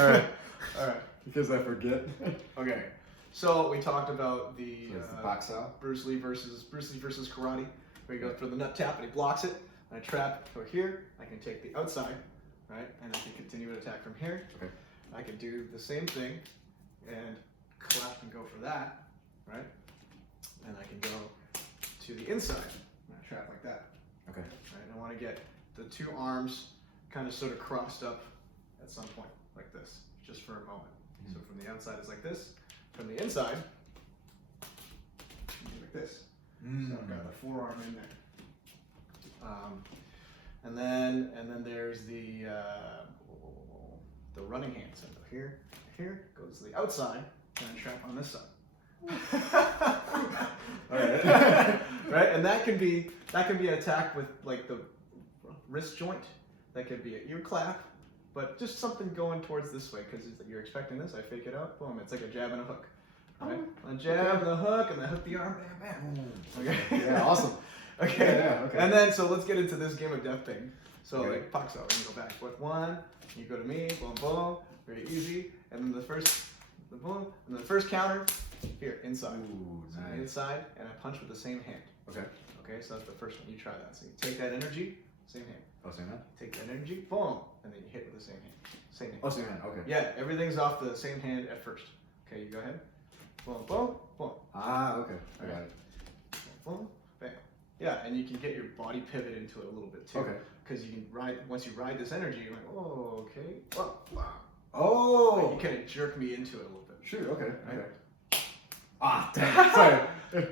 All right. All right. Because I forget. Okay. So we talked about the So it's the Paksao. Bruce Lee versus karate. Where you go for the nut tap and he blocks it. And I trap over here. I can take the outside, right? And I can continue to attack from here. Okay. I can do the same thing and clap and go for that, right? And I can go to the inside and I trap like that. Okay. Right? And I want to get the two arms kind of sort of crossed up at some point, like this, just for a moment. Mm-hmm. So from the outside is like this. From the inside, like this. So I've got the forearm in there. And then there's the running hand. So here goes the outside, and I trap on this side. All right. Right, and that can be an attack with like the wrist joint. That could be an ear clap, but just something going towards this way because you're expecting this. I fake it out. Boom! It's like a jab and a hook. Right? A jab and a hook, and then hook the arm. Bam, bam. Okay. Yeah. Awesome. Okay. Yeah, okay. And then so let's get into this game of death thing. So Okay. like Paksao, you go back with one, you go to me, boom, boom, very easy. And then the first counter, here, inside. Ooh, So nice. inside, and I punch with the same hand. Okay. Okay, so that's the first one. You try that. So you take that energy, same hand. Oh, same hand. Take that energy, boom, and then you hit with the same hand. Same hand. Oh, same hand. Okay. Yeah, everything's off the same hand at first. Okay, you go ahead. Boom, boom, boom. Ah, okay. I got it. Boom, bam. Yeah, and you can get your body pivot into it a little bit too. Okay. Because you can once you ride this energy, you're like, oh, okay. Wow, wow. Oh. Like, you kind of jerk me into it a little bit. Sure. Okay. Right? Okay. Ah, dang. Sorry. Right.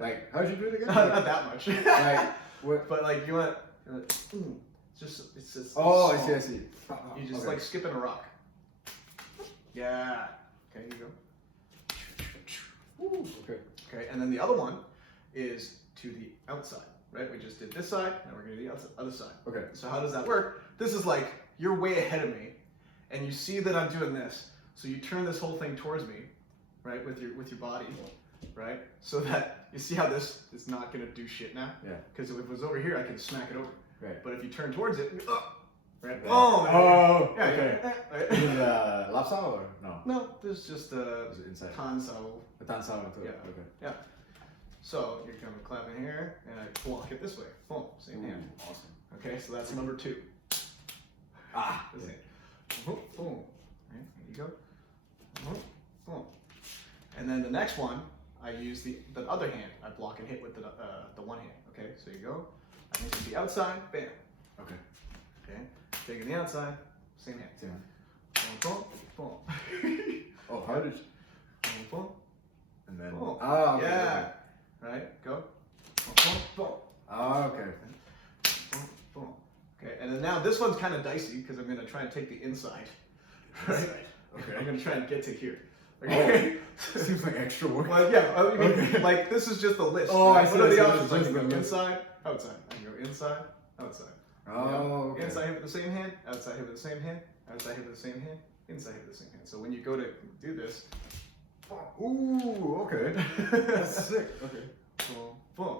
Like, how'd you do it again? Not that much. Like, what? But like you want, it's just. Oh, I small. see. You just Okay. like skipping a rock. Yeah. Okay, you go. Ooh, okay. Okay, and then the other one is to the outside, right? We just did this side, now we're gonna do the other side. Okay. So how does that work? This is like, you're way ahead of me, and you see that I'm doing this, so you turn this whole thing towards me, right, with your body, right? So that, you see how this is not gonna do shit now? Yeah. Because if it was over here, I can smack it over. Right. But if you turn towards it, right? Yeah. Oh, Oh, yeah, okay. yeah, Is it right? lapsao or no? No, there's just a Is it inside? tansao. A tansao too. Yeah. Okay. Yeah. So you're coming clapping here, and I block it this way. Boom, same hand. Awesome. Okay, so that's number two. Ah. This thing. Boom, boom. Right, there you go. Boom, boom. And then the next one, I use the other hand. I block and hit with the one hand. Okay, so you go. I hit the outside, bam. Okay. Okay, taking the outside, same hand. Same hand. Boom, boom, boom. Oh, how did? Boom, boom. And then. Boom. Ah. Okay. Yeah. Okay. Right, go. Boom, boom, boom. Ah. Okay. Boom, boom. Okay, and then now this one's kind of dicey because I'm going to try and take the inside. Right? Okay. I'm going to try and get to here. Okay? Seems like extra work. Well, yeah, I mean, Okay. like this is just a list. Oh, I right? see, What are I the see, options? I just can go the list. inside, outside. I can go inside, outside. Oh. Okay. Inside hit with the same hand, outside hit with the same hand, outside hit with the same hand, inside hit with the same hand. So when you go to do this, Ooh. Okay. That's sick. Okay. boom, boom.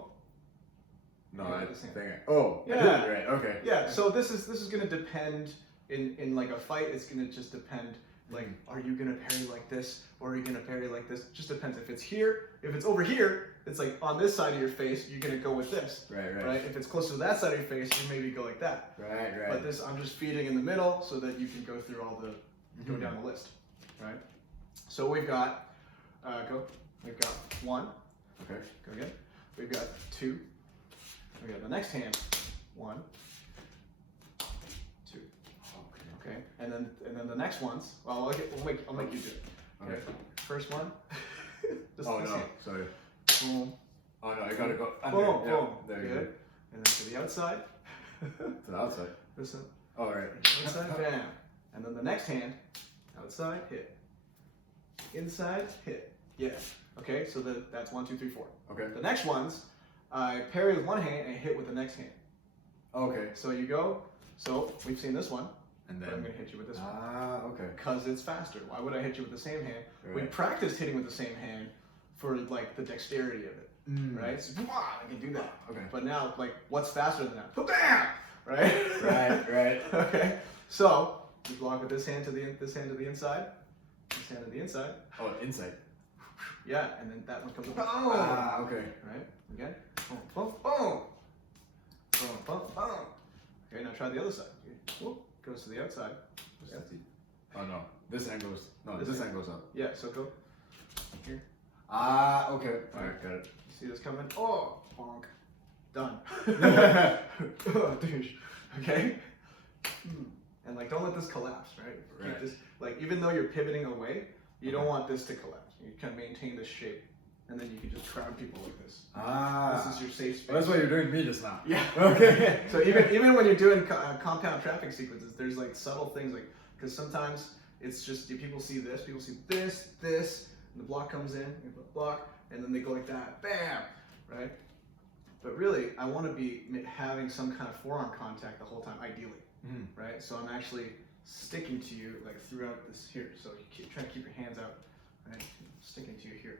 No, Yeah, I the same. think. Oh. I did Yeah. it right. Okay. Yeah, so this is gonna depend in like a fight. It's gonna just depend. Like, are you gonna parry like this, or are you gonna parry like this? Just depends. If it's here, if it's over here, it's like on this side of your face, you're gonna go with this, Right. Right. right? If it's close to that side of your face, you maybe go like that. Right. Right. But this, I'm just feeding in the middle so that you can go through all the, go down the list, right? So we've got, we've got one, Okay. go again. We've got two. We got the next hand, one, two. Okay. Okay, and then the next ones. Well, I'll make you do it. Okay. First one. Just Oh this no. hand. Sorry. Boom. Oh no. I gotta go. Under. Boom. Yeah, Boom. There you Good. And then to the outside. go. To the outside. This one. Oh right. Outside. Bam. And then the next hand. Outside. Hit. Inside. Hit. Yeah. Okay. So that's 1, 2, 3, 4. Okay. The next ones, I parry with one hand and hit with the next hand. Okay. So you go. So we've seen this one. And But I'm then. gonna hit you with this one. Ah. Okay. Because it's faster. Why would I hit you with the same hand? We Right. practiced hitting with the same hand for like the dexterity of it, right? So, I can do that. Okay. But now, like, what's faster than that? Bam! Right? Right. Right. Okay. So You block with this hand to the inside, this hand to the inside. Oh, inside. Yeah, and then that one comes up. Ah, okay. Right? Again. Boom, boom, boom. Boom, boom, boom. Okay, now try the other side. Whoop, goes to the outside. Yeah. Oh no, this end goes. No, This this end. end goes up. Yeah, so go. Here. Ah, okay. Alright, got it. See this coming? Oh, bonk. Done. Oh, douche. Okay? And like, don't let this collapse, right? Right. Keep this, like, even though you're pivoting away, you don't want this to collapse. You kind of maintain this shape. And then you can just crowd people like this. Ah. This is your safe space. Well, that's what you're doing to me just now. Yeah. Okay. So even when you're doing compound traffic sequences, there's like subtle things like, because sometimes it's just, people see this, and the block comes in, you put block, and then they go like that, bam, right? But really, I want to be having some kind of forearm contact the whole time, ideally, right? So I'm actually sticking to you like throughout this here. So you try to keep your hands out, right? Sticking to you here,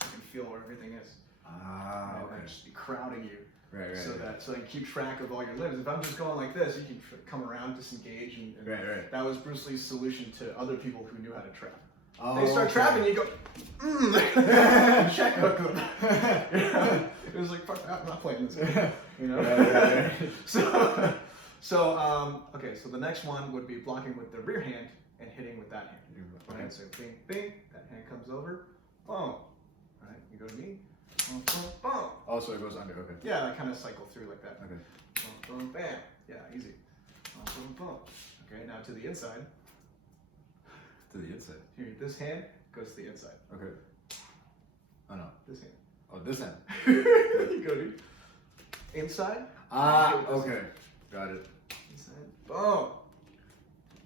so you can feel where everything is. Ah, Right? okay. And just be crowding you. Right. So you keep track of all your limbs. If I'm just going like this, you can come around, disengage, and Right. that was Bruce Lee's solution to other people who knew how to trap. Oh, They start okay. trapping, you go, check hook them. It was like, fuck that, I'm not playing this game. You know? Right. Okay, so the next one would be blocking with the rear hand and hitting with that hand. Okay. Right, so bing, bing, that hand comes over, boom. Right, you go to me, boom, boom, boom. Oh, so it goes under. Okay. Yeah, I kind of cycle through like that. Okay. Boom, boom, bam. Yeah, easy. Boom, boom, boom. Okay, now to the inside. To the inside. Here, this hand goes to the inside. Okay. Oh no. This hand. Oh, this end. You go to inside. Ah, okay. Got it. Inside. Boom.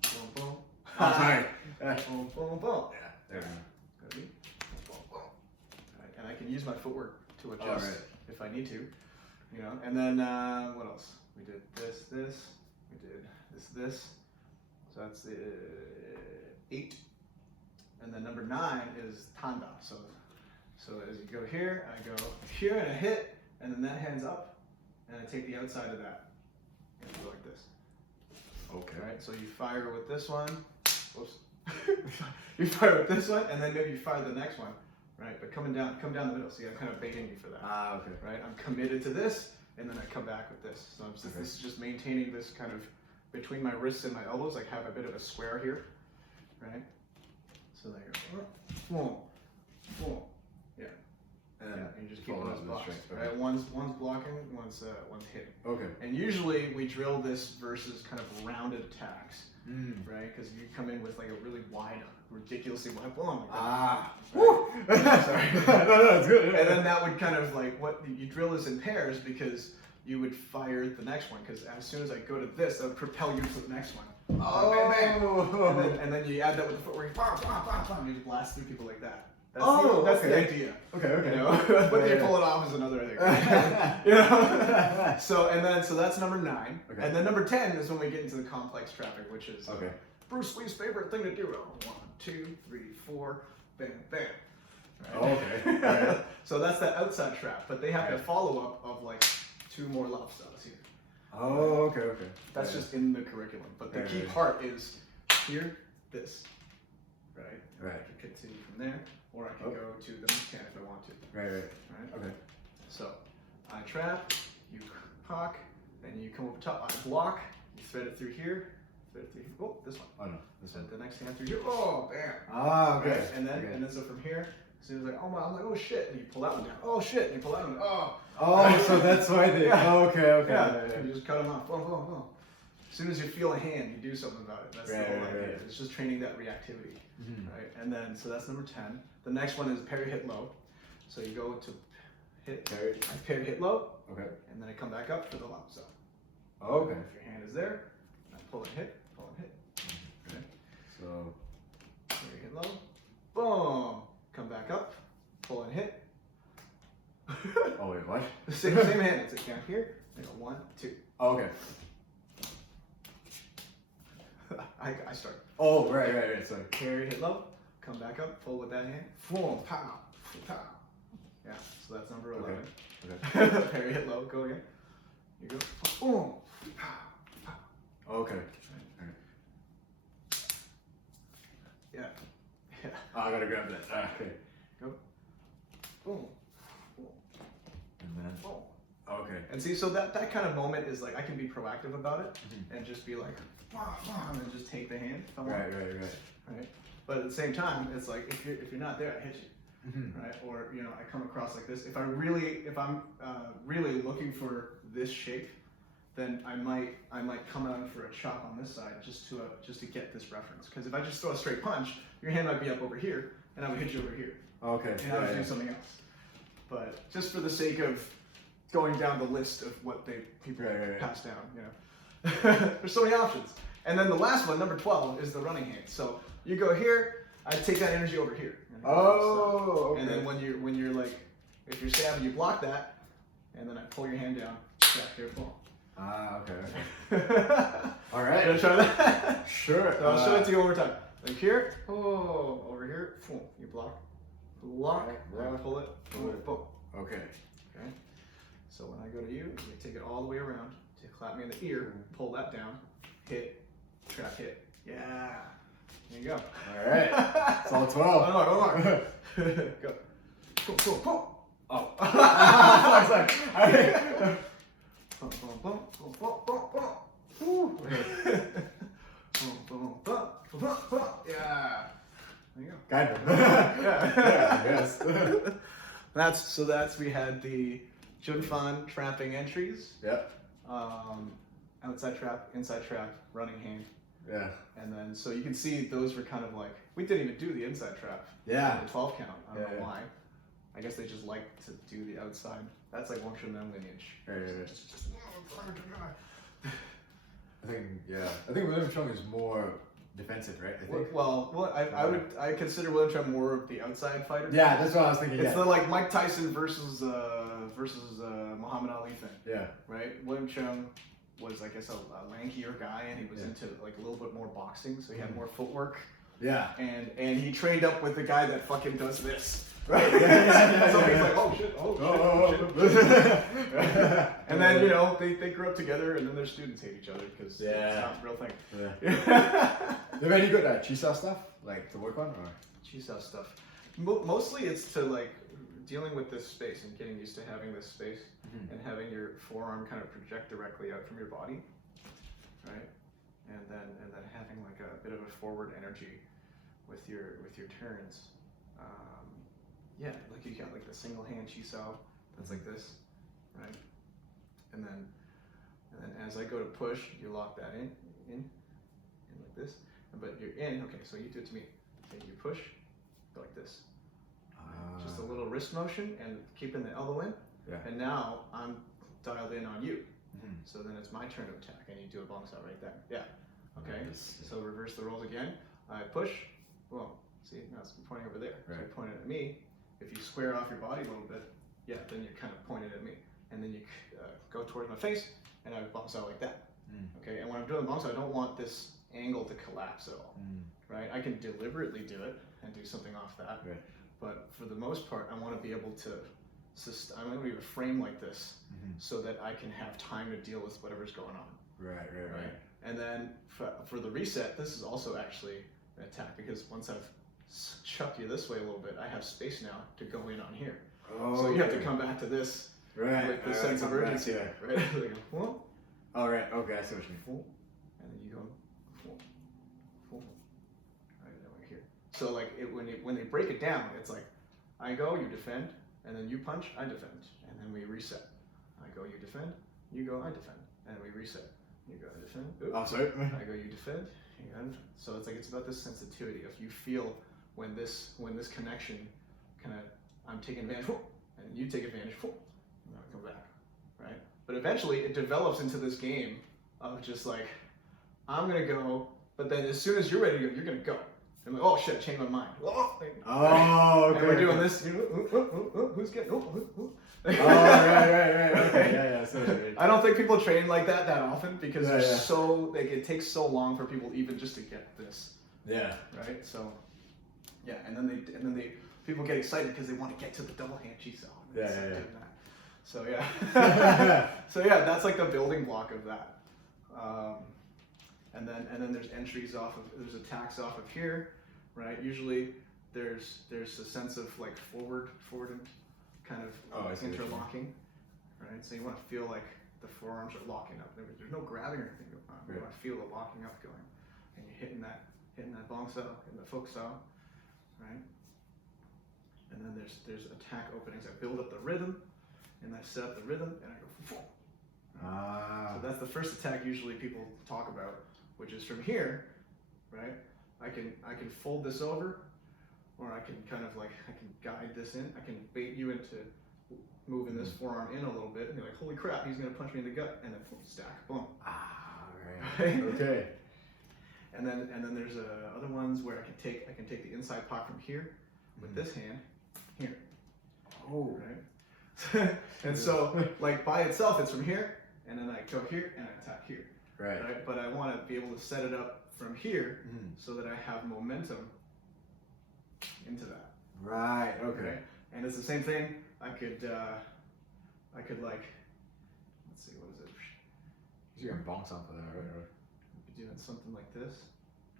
Boom, boom. Oh, sorry. Boom, boom, boom. Yeah. There we go. Go to me. Boom, boom. All right, and I can use my footwork to adjust All right. if I need to. You know, and then what else? We did this. We did this. So that's 8. And then number 9 is tanda. So as you go here, I go here and I hit, and then that hand's up, and I take the outside of that and go like this. Okay. Right? So you fire with this one. Whoops. You fire with this one, and then maybe you fire the next one. Right? But come down the middle. See, I'm kind of baiting you for that. Ah, okay. Right? I'm committed to this, and then I come back with this. So Okay. this is just maintaining this kind of between my wrists and my elbows. I have a bit of a square here, right? So there you go. Boom, boom. Yeah. And Yeah. And you just keep follow those up with blocks, strength, right? okay. One's blocking, one's hitting. Okay. And usually we drill this versus kind of rounded attacks, Mm. right? Because you come in with like a really wide, ridiculously wide boom. Like that. Ah. Right? Sorry. No, it's good. And then that would kind of like you drill this in pairs because you would fire the next one because as soon as I go to this, that would propel you to the next one. Oh. Bang, bang. And then you add that with the footwork, bam, bam, bam, bam, you just blast through people like that. That's that's okay. the idea. Okay. You know, whether you Yeah. pull it off is another thing. You know. So that's number 9, Okay. and then number 10 is when we get into the complex traffic, which is Okay. Bruce Lee's favorite thing to do. 1, 2, 3, 4, bam, bam. Right? Oh, okay. Alright. So that's that outside trap, but they have the Okay. follow up of like 2 more love styles here. Oh, okay. That's Yeah. just in the curriculum. But the Right, key right. part is here, this, right? Right. I can continue from there, or I can Oh. go to the next hand if I want to. Right. Right? Okay. So I trap, you pock, and you come over top. I block, you thread it through here, thread it through here. Oh, this one. Oh no, this So one. the next hand through here. Oh, bam. Ah, okay. Right? And then Okay. so from here, as soon as I'm like, oh shit, and you pull that one down. Oh shit, and you pull that one down. Oh. Oh, so that's why they. Yeah. Oh, okay. Yeah, Yeah. and you just cut them off. Boom, boom, boom. As soon as you feel a hand, you do something about it. That's Right, the whole right, idea. right. It's just training that reactivity, Mhm. right? And then, so that's number 10. The next one is parry hit low. So you go to hit, Parry. I parry hit low, Okay. and then I come back up for the lob zone. Okay. If your hand is there, I pull and hit, Okay. So. Parry hit low, boom. Come back up, pull and hit. Oh wait, what? Same hand. It's a count here. I go 1, 2. Oh, okay. I start. Oh, right. Sorry. Carry, hit low, come back up, pull with that hand, boom, pow, pow. Yeah, so that's number 11. Okay. Parry, hit low, go again. You go, boom, pow, pow. Okay. Right? Alright. So, and then so from here, as soon as I go to hit, thread it through here, thread it through here. Oh, this Yeah. Yeah. Oh, I gotta grab that. Okay. Go. Boom. And then. Boom. Okay. And see, so that kind of moment is like I can be proactive about it Mhm. and just be like, and then just take the hand. If I want. Right. Right. But at the same time, it's like if you're not there, I hit you. Mhm. Right? Or I come across like this. If I'm really looking for this shape, then I might come out for a chop on this side just to get this reference. Because if I just throw a straight punch, your hand might be up over here, and I would hit you over here, Okay. and I would do something else. But just for the sake of going down the list of what people Right. pass down, there's so many options. And then the last one, number 12, is the running hand. So you go here, I take that energy over here. Oh. Okay. And then when you're like, if you're stabbing, you block that, and then I pull your hand down, back here, boom. Ah. Okay. All You right. gonna try that? Sure. So I'll show it to you one more time. Like here, oh, over here, boom, you block, Block. pull it, boom, boom. Okay. Okay. So when I go to you, you take it all the way around, to clap me in the ear, pull that down, hit, trap hit. Yeah. There you go. All right. It's all 12. One more. Go. Boom, boom, boom. Oh. Sorry. All right. Boom, boom, boom, boom, boom, boom, boom. Woo. Boom, boom, boom, boom, boom. Yeah. There you go. Kind of. Yeah. Yes. That's we had the Junfan trapping entries, Yep. outside trap, inside trap, running hand, Yeah. and then so you can see those were kind of like we didn't even do the inside trap. Yeah. The 12 count. I don't know Yeah. why. I guess they just like to do the outside. That's like Wang Chun lineage. Right. I think William Chung is more defensive, right? I think. Well, I consider William Chun more of the outside fighter. Yeah, that's what I was thinking. It's Yeah. the like Mike Tyson versus Muhammad Ali thing, Yeah. right? William Chung was, I guess, a lankier guy, and he was Yeah. into like a little bit more boxing, so he had Mhm. more footwork, Yeah. and he trained up with the guy that fucking does this. Right. So he's like, oh shit, and then they grew up together, and then their students hate each other because it's Yeah. not a real thing. Yeah. You have any good Chisa stuff like to work on, or? Chisa stuff. Mostly it's to like dealing with this space and getting used to having this space and having your forearm kind of project directly out from your body, right? And then having like a bit of a forward energy with your turns. Yeah, like you got like the single hand Chisao that's like this, right? And then as I go to push, you lock that in like this. But you're in. Okay, so you do it to me. Okay, you push, go like this. Just a little wrist motion and keeping the elbow in. Yeah. And now I'm dialed in on you. Mhm. So then it's my turn to attack, and you do a bong shot right there. Yeah. Okay. Nice. So reverse the roles again. I push. Well, see, now it's pointing over there. So Right. you're pointing at me. If you square off your body a little bit, yeah, then you're kind of pointed at me. And then you go towards my face, and I bong shot like that. Okay. And when I'm doing the bong shot, I don't want this angle to collapse at all. Right? I can deliberately do it and do something off that. Right. But for the most part, I want to be able to I'm going to be a frame like this so that I can have time to deal with whatever's going on. Right. And then for the reset, this is also actually an attack because once I've chucked you this way a little bit, I have space now to go in on here. Oh, So you have to come back to this with the sense of urgency, right? Like, whoa, All right. Okay, I see what you mean. whoa, and then you go, whoa, whoa, right over here. So like when they break it down, it's like I go, you defend, and then you punch, I defend, and then we reset. I go, you defend, you go, I defend, and we reset. You go, I defend. Oops. Oh, sorry. I go, you defend, you go, I defend. So it's about this sensitivity. If you feel when this connection kind of I'm taking advantage, and you take advantage, and then I come back, right? But eventually it develops into this game of just like I'm gonna go, but then as soon as you're ready to go, you're gonna go. I'm like, oh shit, I changed my mind. Oh, okay. And we're doing this. Who's getting? Right. Okay. Yeah. So I don't think people train like that often because Yeah, they're yeah. so it takes so long for people even just to get this, Yeah. right? So yeah, and then they people get excited because they want to get to the double hand Chisao. Yeah. So yeah, so yeah, that's like the building block of that. And then there's entries there's attacks off of here, right? Usually there's a sense of like forward and kind of Oh, I see what you mean. interlocking, right? So you want to feel like the forearms are locking up. There's no grabbing or anything going on. You Right. want to feel the locking up going, and you're hitting that bong sao, hitting the fok sao, right? And then there's attack openings. I build up the rhythm, and I set up the rhythm, and I go boom. Ah. So that's the first attack usually people talk about, which is from here, right? I can fold this over, or I can kind of like, I can guide this in. I can bait you into moving this forearm in a little bit, and you're like, holy crap, he's gonna punch me in the gut, and then boom, stack, boom. Ah, right. Right? Okay. And then there's other ones where I can take the inside pot from here with this hand, here, Oh. right? And so like by itself, it's from here, and then I go here and I attack here. Right. Right? But I want to be able to set it up from here Mhm. so that I have momentum into that. Right. Okay. Right? And it's the same thing. I could like, let's see, what is it? You're gonna bounce off of that, right? Be doing something like this.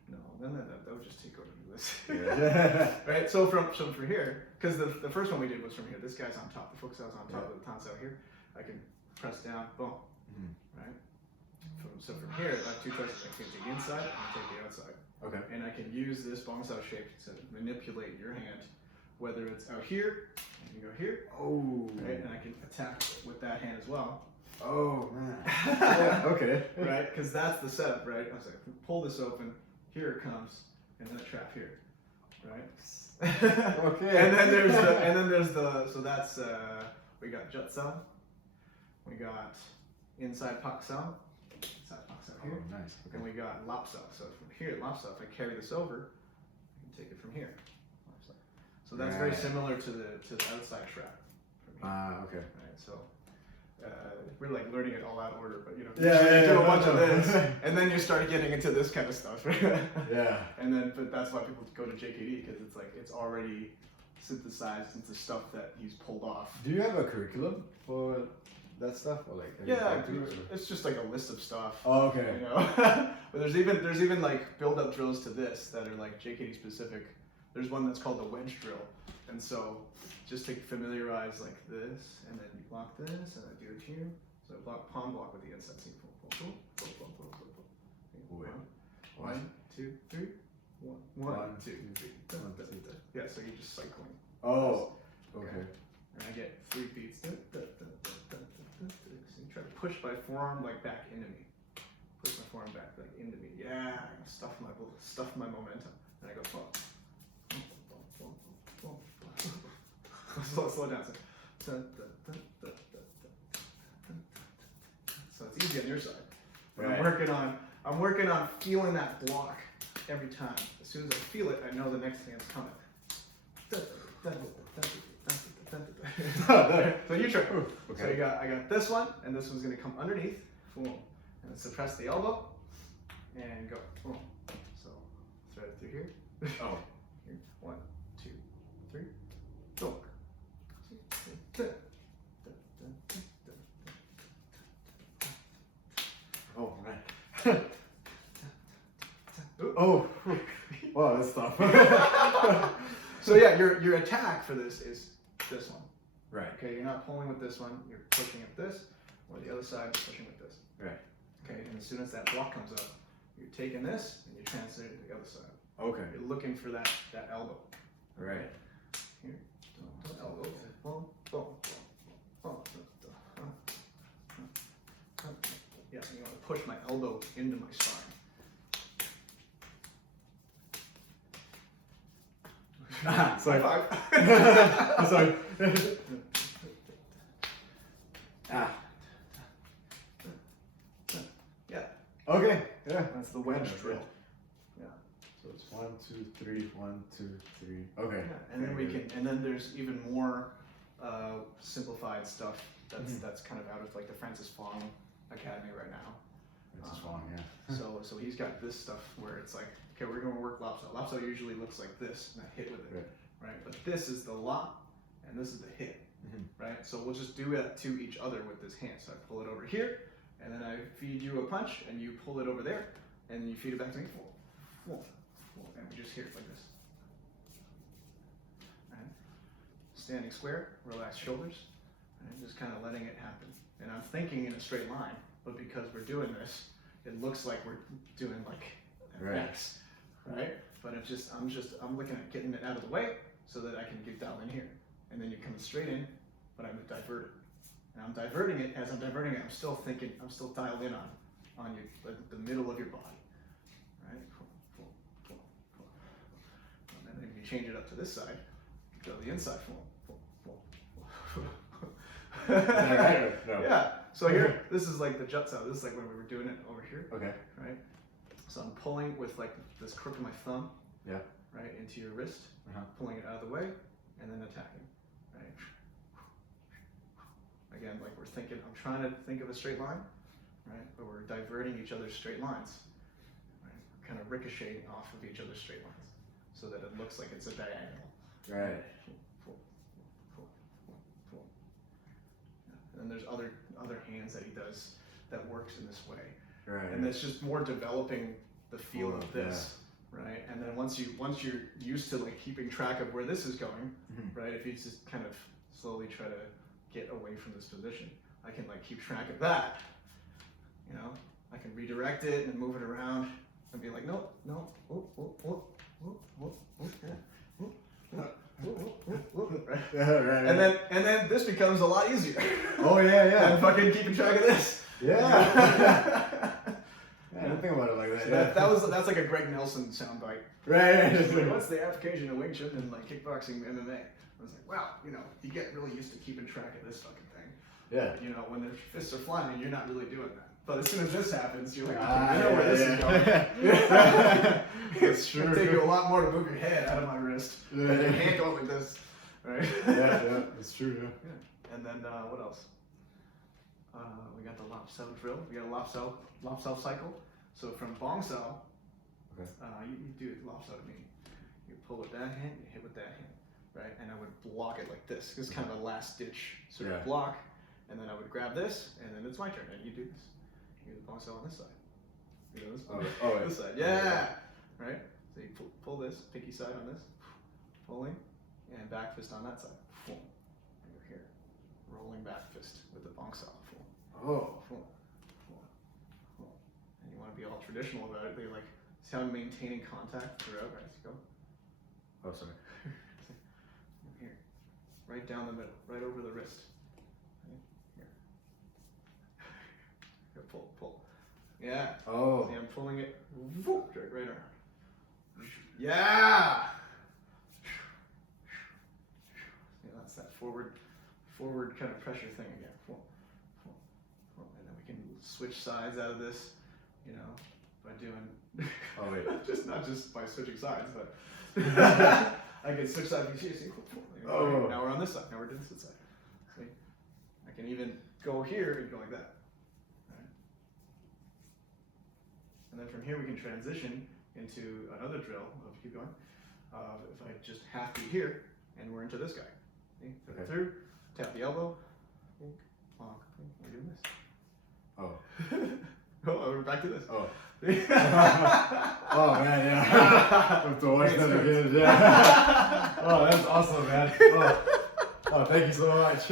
No, then that would just take over this. Yeah. Right? So from here, because the first one we did was from here. This guy's on top. The fok sao is on top of the tan sao here. I can press down, boom. Mhm. Right? So from here, I have two choices. I can take the inside and I take the outside. Okay. And I can use this bong sao shape to manipulate your hand, whether it's out here, and you go here, Oh. right? And I can attack with that hand as well. Oh man. Yeah, okay. Right? Because that's the setup, right? I was like, pull this open, here it comes, and then a trap here, right? Okay. And then there's the so that's we got jut sao, we got inside pak sao here. Oh, nice. Okay. And we got lap sao. So from here, lap sao, if I carry this over, I can take it from here. So that's very Right. similar to the outside trap from here. Ah, okay. Right, so we're like learning it all out of order, but you know, Yeah, you do yeah, a bunch of no. this, and then you start getting into this kind of stuff. Right? Yeah. And then, but that's why people go to JKD because it's like it's already synthesized into stuff that he's pulled off. Do you have a curriculum for that stuff, or like? have you Yeah, gone through it, or- it's just like a list of stuff. Oh, okay. You know, but there's even like build up drills to this that are like JKD specific. There's one that's called the wedge drill, and so just to familiarize like this, and then you block this, and I do it here. So I block palm block with the inside seam. Boom, boom, boom, boom, boom, boom, boom. Wait. One, two, three. One, One, two, three. Dun, one, dun, two. dun. Yeah, so you're just cycling. Oh. Okay. And I get 3 beats. Dun, dun, dun, dun, dun, dun, dun. So you try to push my forearm like back into me. Push my forearm back like into me. Yeah, stuff my momentum. And I go boom. Boom, boom, boom, boom, boom. Slow down. So, dun, dun, dun, dun, dun, dun, dun. So it's easy on your side. But Right. I'm working on feeling that block every time. As soon as I feel it, I know the next hand's coming. So you try. So Okay. I got this one, and this one's gonna come underneath. Boom. And then suppress the elbow. And go. Boom. So thread it through here. Oh. Here. 1, 2, 3. Go. Oh man. Oh. Wow, that's tough. So yeah, your attack for this is this one. Right. Okay, you're not pulling with this one, you're pushing with this, or the other side, you're pushing with this. Right. Okay, and as soon as that block comes up, you're taking this and you're translating it to the other side. Okay. You're looking for that elbow. Right. Here, elbow, boom, boom, boom, boom. Yeah, you want to push my elbow into my spine. Sorry. High five. Sorry. Ah. Yeah, Okay. Yeah. that's the wedge drill. So it's 1, 2, 3, 1, 2, 3. Okay. Yeah, and then we can, and then there's even more simplified stuff that's kind of out of like the Francis Fong Academy right now. It's just wrong, yeah. So he's got this stuff where it's like, okay, we're gonna work lap sao. Lap sao usually looks like this, and I hit with it, right? But this is the lap, and this is the hit, right? So we'll just do it to each other with this hand. So I pull it over here, and then I feed you a punch, and you pull it over there, and you feed it back to me. And we just hit it like this. standing square, relaxed shoulders, and just kind of letting it happen. And I'm thinking in a straight line, but because we're doing this, it looks like we're doing like an Right. X, right? But I'm looking at getting it out of the way so that I can get down in here. And then you're coming straight in, but I'm diverted. And I'm diverting it, as I'm diverting it, I'm still thinking, I'm still dialed in on the middle of your body, right? And then if you change it up to this side, go to the inside, Right? No. Yeah, so here, this is like the juts out. This is like when we were doing it over here, Okay. right? So I'm pulling with like this crook of my thumb, Yeah. right, into your wrist, Uh-huh. pulling it out of the way, and then attacking, right? Again, like I'm trying to think of a straight line, right? But we're diverting each other's straight lines, right? We're kind of ricocheting off of each other's straight lines, so that it looks like it's a diagonal. Right. And then there's other hands that he does that works in this way. Right. And it's just more developing the feel of Yeah. this, right? And then once you're used to like keeping track of where this is going, Mhm. right? If you just kind of slowly try to get away from this position, I can like keep track of that. You know, I can redirect it and move it around and be like, no, right? Yeah, right. And then this becomes a lot easier. Oh yeah, yeah. than fucking keeping track of this. Yeah. Yeah, I didn't think about it like that. So Yeah. that's like a Greg Nelson soundbite. Right. It's like, what's the application of Wing Chun in like kickboxing, MMA? I was like, wow, you know, you get really used to keeping track of this fucking thing. Yeah. You know, when the fists are flying, you're not really doing that. But as soon as this happens, you're like, okay, Ah, I know where this yeah. is going. That's true. It'll take you a lot more to move your head out of my wrist. Yeah. And your hand going like this, right? Yeah, that's true. Yeah. Yeah. And then what else? We got the Lop Sao drill. We got a Lop Sao cycle. So from Bong Sao, Okay. you do Lop Sao to me. You pull with that hand, you hit with that hand, right? And I would block it like this. This is kind of a last ditch sort Yeah. of block. And then I would grab this, and then it's my turn, and you do this. You do the Bong Sao on this side. You do this one. Oh, This side. Yeah. Right? So you pull this, pinky side on this, pulling, and back fist on that side. And you're here. Rolling back fist with the Bong Sao. Oh. And you want to be all traditional about it. You're like, see how I'm maintaining contact throughout? Right, let's go. Oh, sorry. Here. Right down the middle, right over the wrist. Right here. Here, pull. Yeah. Oh. See, I'm pulling it right around. Yeah! Yeah, that's that forward kind of pressure thing again. And then we can switch sides out of this, you know, by doing. Oh, wait. not just by switching sides, but I can switch sides. You see? Oh. Now we're on this side. Now we're doing this side. See? I can even go here and go like that. Right? And then from here we can transition into another drill. Keep going. If I just half beat here, and we're into this guy. See? Put it Okay. through, tap the elbow. Lock. We're doing this. Oh. Oh, we're back to this. Oh. Oh man, yeah. I have to watch that again. Yeah. Oh, that's awesome, man. Oh, thank you so much.